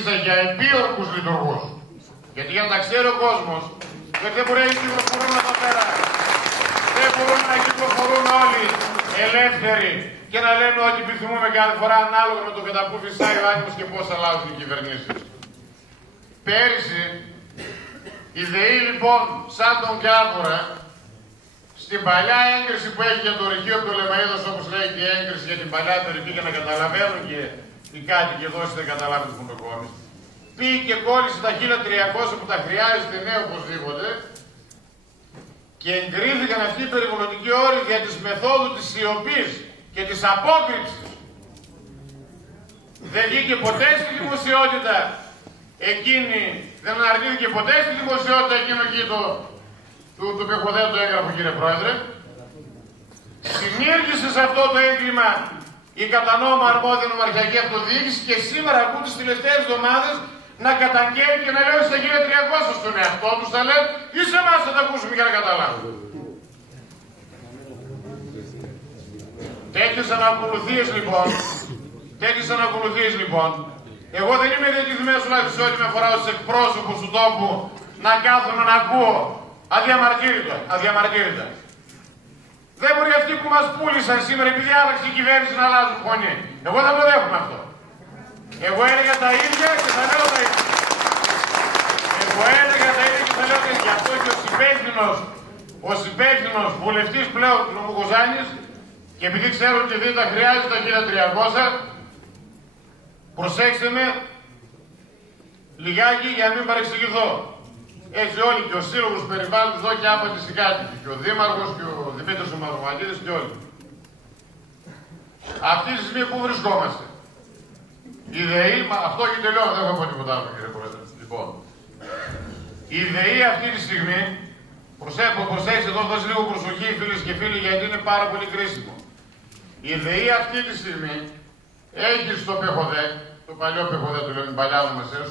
μίλησα για επίορκους λειτουργούς. Γιατί για να τα ξέρει ο κόσμος, δεν μπορεί να κυκλοφορούν εδώ πέρα. Δεν μπορούν να κυκλοφορούν όλοι ελεύθεροι και να λένε ό,τι επιθυμούμε κάθε φορά ανάλογα με το κατά που φυσάει ο άνεμος και πώς αλλάζουν οι κυβερνήσεις. Πέρυσι, η ΔΕΗ λοιπόν, σαν τον Κιάβουρα, στην παλιά έγκριση που έχει για το ρηχείο Πτολεμαΐδος, όπως λέει και η έγκριση για την παλιά περιοχή, για να καταλαβαίνουν και οι κάτοικοι εδώ, όσοι δεν καταλάβουν τι Ποντοκόμης, πήγε και κόλλησε τα 1300 που τα χρειάζεται νέο οπωσδήποτε και εγκρίθηκαν αυτοί οι περιβαλλοντικοί όροι για τις μεθόδου της σιωπής και της απόκρυψης. Δεν βγήκε ποτέ στη δημοσιότητα εκείνη, δεν αναρτήθηκε ποτέ στη δημοσιότητα εκείνο εκεί του πεχοδέτου έγγραφου, κύριε Πρόεδρε. Συνήργησε σε αυτό το έγκλημα η κατά νόμο αρμόδια νομαρχιακή αυτοδιοίκηση και σήμερα ακούν τις τελευταίες εβδομάδες να καταγγέλει και να λέει ότι στα 1300 στον εαυτό τους θα λέει ή σε εμάς θα τα ακούσουμε για να καταλάβουμε. Τέτοιες ανακολουθίες λοιπόν, εγώ δεν είμαι διατηρημένος τουλάχιστον σε ό,τι με αφορά ως εκπρόσωπος του τόπου να κάθομαι να ακούω αδιαμαρτύρητα. Δεν μπορεί αυτοί που μας πούλησαν σήμερα επειδή άλλαξε η κυβέρνηση να αλλάζουν φωνή. Εγώ δεν το δέχομαι αυτό. Εγώ έλεγα τα ίδια και θα λέω τα ίδια. Γι' αυτό και ο υπεύθυνος βουλευτής πλέον του νομού Κοζάνης, και επειδή ξέρω ότι δεν τα χρειάζεται τα 1300, προσέξτε με λιγάκι για να μην παρεξηγηθώ. Έτσι όλοι και ο σύλλογος περιβάλλοντος εδώ και άπατης οι κάτοικοι, και ο Δήμαρχος και ο Δημήτρης ο Μαυρομακίδης και όλοι. Αυτή τη στιγμή που βρισκόμαστε. Η ΔΕΗ, αυτό και τελειώνω, δεν έχω πω τίποτα άλλο κύριε Πρόεδρε. Λοιπόν, η ΔΕΗ αυτή τη στιγμή, προσέξτε εδώ, δώσει λίγο προσοχή φίλες και φίλοι, γιατί είναι πάρα πολύ κρίσιμο. Η ΔΕΗ αυτή τη στιγμή έχει στο ΠΕΧΟΔΕ, το παλιό ΠΕΧΟΔΕ, το λέμε παλιά ονομασία,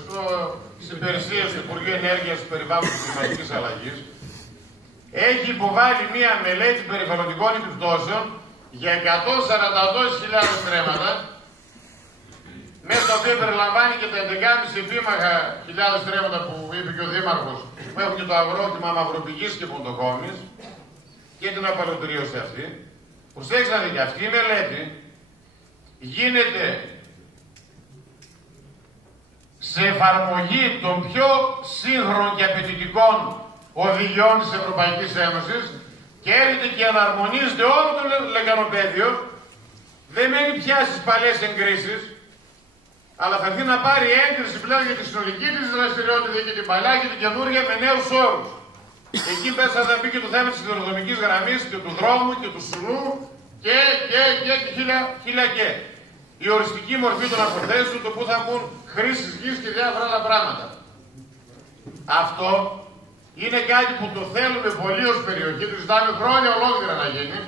στην υπηρεσία του Υπουργείου Ενέργειας, Περιβάλλοντος και Κλιματικής Αλλαγής, έχει υποβάλει μία μελέτη περιβαλλοντικών επιπτώσεων για 148.000 στρέμματα, μέσα στα οποία περιλαμβάνει και τα 11.500 επίμαχα στρέμματα που είπε και ο Δήμαρχος, που έχουν και το αγρότημα Μαυροπηγής και Ποντοκόμης και την απαλωτηρίωση αυτή. Προσέξτε να δείτε, αυτή η μελέτη γίνεται σε εφαρμογή των πιο σύγχρονων και απαιτητικών οδηγιών της Ευρωπαϊκής Ένωσης και έρχεται και αναρμονίζεται όλο το λεκανοπέδιο, δεν μένει πια στις παλιές εγκρίσεις, αλλά θα έρθει να πάρει έγκριση πλέον για τη συνολική της δραστηριότητα και την παλιά και την καινούργια με νέους όρους. Εκεί μέσα θα μπει και το θέμα της σιδηροδρομικής γραμμής και του δρόμου και του σουνού και χίλια και. Η οριστική μορφή των αποθέσεων, το που θα μπουν χρήσεις γης και διάφορα άλλα πράγματα. Αυτό είναι κάτι που το θέλουμε πολύ ως περιοχή, το ζητάμε χρόνια ολόκληρα να γίνει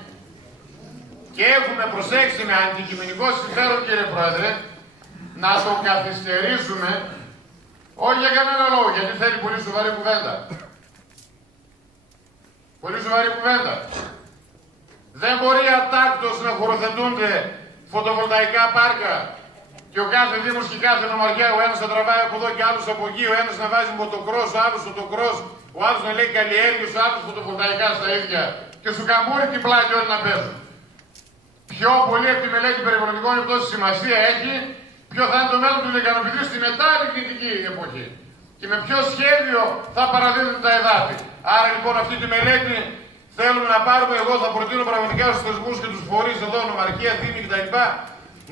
και έχουμε προσέξει με αντικειμενικό συμφέρον, κύριε Πρόεδρε, να το καθυστερήσουμε, όχι για κανένα λόγο, γιατί θέλει πολύ σοβαρή κουβέντα. Πολύ σοβαρή κουβέντα. Δεν μπορεί ατάκτως να χωροθετούνται φωτοβολταϊκά πάρκα και ο κάθε δήμος και κάθε νομαρχία, ο ένας θα τραβάει από εδώ και άλλος από εκεί, ο ένας να βάζει μοτοκρός, ο άλλος οτοκρός, ο άλλος να λέει καλλιέργειες, ο άλλος φωτοβολταϊκά στα ίδια και σου καμπούρει την πλάτη όλοι να παίζουν. Πιο πολύ από τη μελέτη περιβαλλοντικών επιπτώσεων σημασία έχει ποιο θα είναι το μέλλον του λεκανοπηδίου στη μεταλλικνητική εποχή και με ποιο σχέδιο θα παραδίδουν τα εδάφη. Άρα λοιπόν αυτή τη μελέτη θέλουμε να πάρουμε, εγώ θα προτείνω πραγματικά στους θεσμούς και τους φορείς εδώ, νομαρχία, δήμοι κτλ.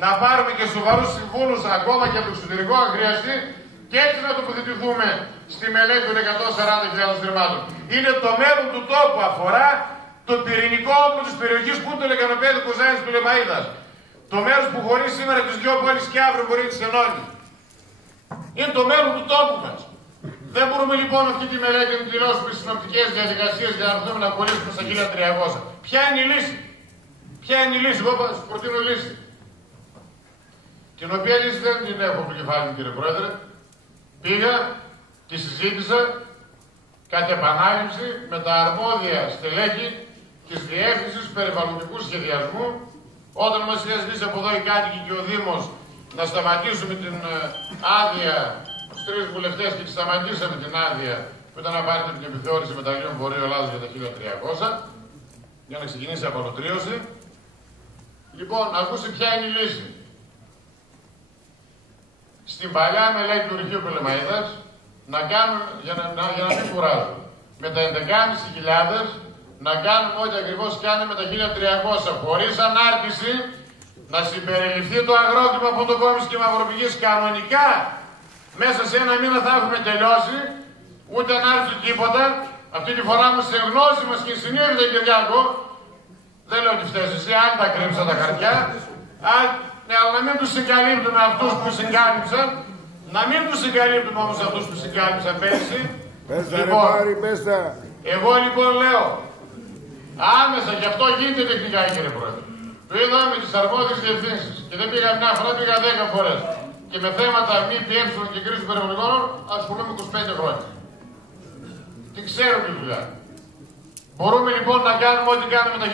Να πάρουμε και σοβαρούς συμβούλους ακόμα και από το εξωτερικό αν χρειαστεί και έτσι να τοποθετηθούμε στη μελέτη των 140.000 στρεμμάτων. Είναι το μέλλον του τόπου, αφορά το πυρηνικό όπλο της περιοχής που είναι το λεκανοπέδιο Κοζάνης Πτολεμαΐδας. Το μέρος που χωρίζει σήμερα τις δυο πόλεις και αύριο μπορεί να τις ενώνει. Είναι το μέλλον του τόπου μας. Δεν μπορούμε λοιπόν αυτή τη μελέτη να δηλώσουμε στις συνοπτικές διαδικασίες για να έρθουμε να κολλήσουμε στα 1300. Ποια είναι η λύση? Ποια είναι η λύση? Εγώ σας προτείνω λύση. Την οποία λύση δεν την έχω από το κεφάλι μου, κύριε Πρόεδρε. Πήγα, τη συζήτησα κατ' επανάληψη με τα αρμόδια στελέχη της Διεύθυνσης Περιβαλλοντικού Σχεδιασμού. Όταν μας είχε ζητήσει από εδώ οι κάτοικοι και ο Δήμος να σταματήσουμε την άδεια στους 3 βουλευτές και σταματήσαμε την άδεια που ήταν να πάρετε την επιθεώρηση μεταλλίων Βορείου Ελλάδος για τα 1300 για να ξεκινήσει η απολωτρίωση. Λοιπόν, ακούστε ποια είναι η λύση. Στην παλιά μελέτη του Ρηχείου Πτολεμαΐδας να κάνουν, για να μην κουράζουν, με τα 11.500 να κάνουμε ό,τι ακριβώς κάνει με τα 1300, χωρίς ανάρτηση, να συμπεριληφθεί το αγρότημα Ποντοκόμης και Μαυροπηγής κανονικά. Μέσα σε 1 μήνα θα έχουμε τελειώσει, ούτε να έρθει τίποτα. Αυτή τη φορά όμως σε γνώση μας και συνείδητα, Κυριάκο, δεν λέω ότι φταίς εσύ, αν τα κρύψα τα χαρτιά, ναι, αλλά να μην τους συγκαλύπτουμε αυτούς που συγκάλυψαν, να μην τους συγκαλύπτουμε όμως αυτούς που συγκάλυψαν πέρσι. Λοιπόν, εγώ λοιπόν λέω, άμεσα, γι' αυτό γίνεται τεχνικά, κύριε Πρόεδρε. Το είδαμε με τις αρμόδιες διευθύνσεις και δεν πήγα μια φορά, πήγα 10 φορές. Και με θέματα μη πιέψεων και κρίσεων περιβαλλοντικών ασχολούμαι 25 χρόνια. Τι ξέρω τη δουλειά. Μπορούμε λοιπόν να κάνουμε ό,τι κάνουμε με τα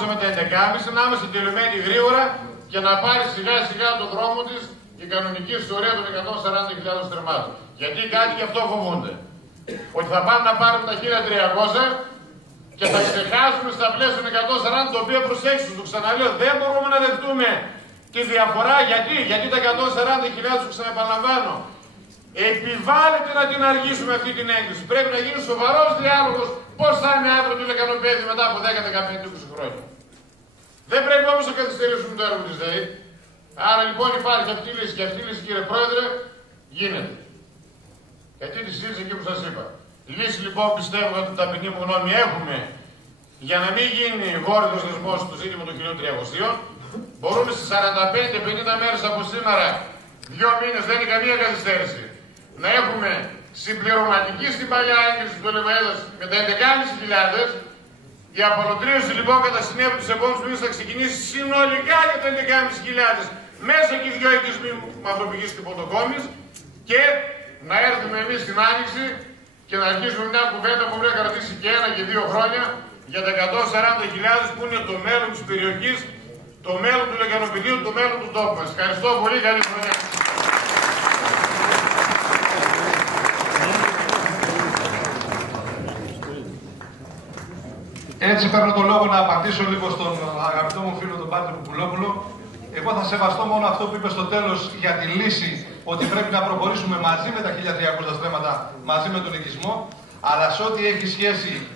1300 με τα 11.500, να είμαστε τελειωμένοι γρήγορα και να πάρει σιγά σιγά τον δρόμο της η κανονική ιστορία των 140.000 θερμάτων. Γιατί κάτι γι' αυτό φοβούνται. Ότι θα πάμε να πάρουμε τα 1300 και θα ξεχάσουμε στα πλαίσια των 140, το οποίο προσέξτε, το ξαναλέω, δεν μπορούμε να δεχτούμε τη διαφορά. Γιατί τα 140.000, το ξαναεπαναλαμβάνω, επιβάλλεται να την αργήσουμε αυτή την έγκριση. Πρέπει να γίνει σοβαρός διάλογος πώς θα είναι αύριο το λεκανοπέδι μετά από 10, 15, 20 χρόνια. Δεν πρέπει όμως να καθυστερήσουμε το έργο της ΔΕΗ. Άρα λοιπόν υπάρχει αυτή η λύση και αυτή η λύση, κύριε Πρόεδρε, γίνεται. Γιατί τη συζήτηση εκεί που σας είπα. Λύση λοιπόν πιστεύω ότι την ταπεινή μου γνώμη έχουμε για να μην γίνει γόρδιος δεσμός στο ζήτημα των 1300. Μπορούμε στις 45-50 μέρες από σήμερα, 2 μήνες, δεν είναι καμία καθυστέρηση, να έχουμε συμπληρωματική στην παλιά έγκριση του Πτολεμαΐδας με τα 11.500. Η απολωτρίωση λοιπόν κατά συνέπεια τους επόμενους μήνες θα ξεκινήσει συνολικά για τα 11.500 μέσα και οι 2 οικισμοί Μαυροπηγής και Ποντοκόμης και να έρθουμε εμείς στην Άνοιξη και να αρχίσουμε μια κουβέντα που μπορεί να κρατήσει και 1 και 2 χρόνια για τα 140.000 που είναι το μέλλον της περιοχής, το μέλλον του λεκανοπεδίου, το μέλλον του τόπου μας. Ευχαριστώ πολύ, καλή χρονιά. Έτσι παίρνω το λόγο να απαντήσω λίγο στον αγαπητό μου φίλο τον Πάρτο Κουκουλόπουλο. Εγώ θα σεβαστώ μόνο αυτό που είπε στο τέλος για τη λύση ότι πρέπει να προχωρήσουμε μαζί με τα 1.300 στρέμματα, μαζί με τον οικισμό, αλλά σε ό,τι έχει σχέση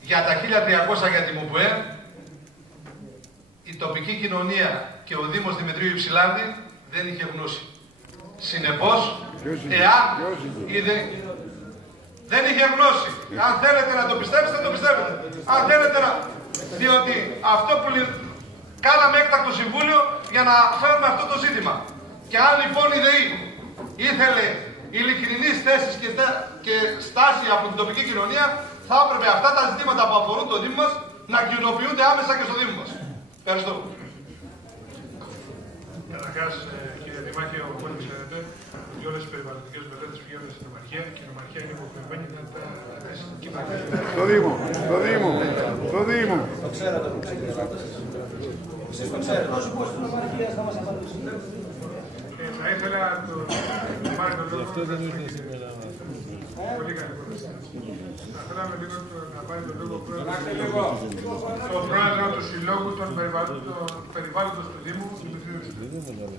για τα 1.300 για τη ΜΟΠΟΕ, η τοπική κοινωνία και ο Δήμος Δημητρίου Υψηλάντη δεν είχε γνώση. Συνεπώς, εάν δεν είχε γνώση. Αν θέλετε να το πιστέψετε, το πιστεύετε. Αν θέλετε να... Διότι αυτό που κάναμε έκτακτο συμβούλιο για να φέρουμε αυτό το ζήτημα. Και αν λοιπόν η ΔΕΗ ήθελε ειλικρινείς θέσεις και στάση από την τοπική κοινωνία, θα έπρεπε αυτά τα ζητήματα που αφορούν το Δήμο μας να κοινοποιούνται άμεσα και στο Δήμο μας. Ευχαριστώ. Καταρχάς, κύριε Δημάρχε, όπως ξέρετε, ότι όλες οι περιβαλλοντικές μελέτες πηγαίνουν στην Νομαρχία και η Νομαρχία είναι υποχρεωμένη να τα κοινοποιήσει. Στο Δήμο, στο Δήμο, στο Δήμο. Το ξέρατε που ξεκινήσατε. Εσείς το ξέρετε. Όσοι πω στην Νομαρχία θα μας απαντήσουν. Θα ήθελα να πάρει τον λόγο. Πολύ καλή πρόταση. Θα θέλαμε λίγο να πάρει τον λόγο ο πρόεδρο του Συλλόγου των Περιβάλλοντος του Δήμου, Δημητρίου Υψηλάντη.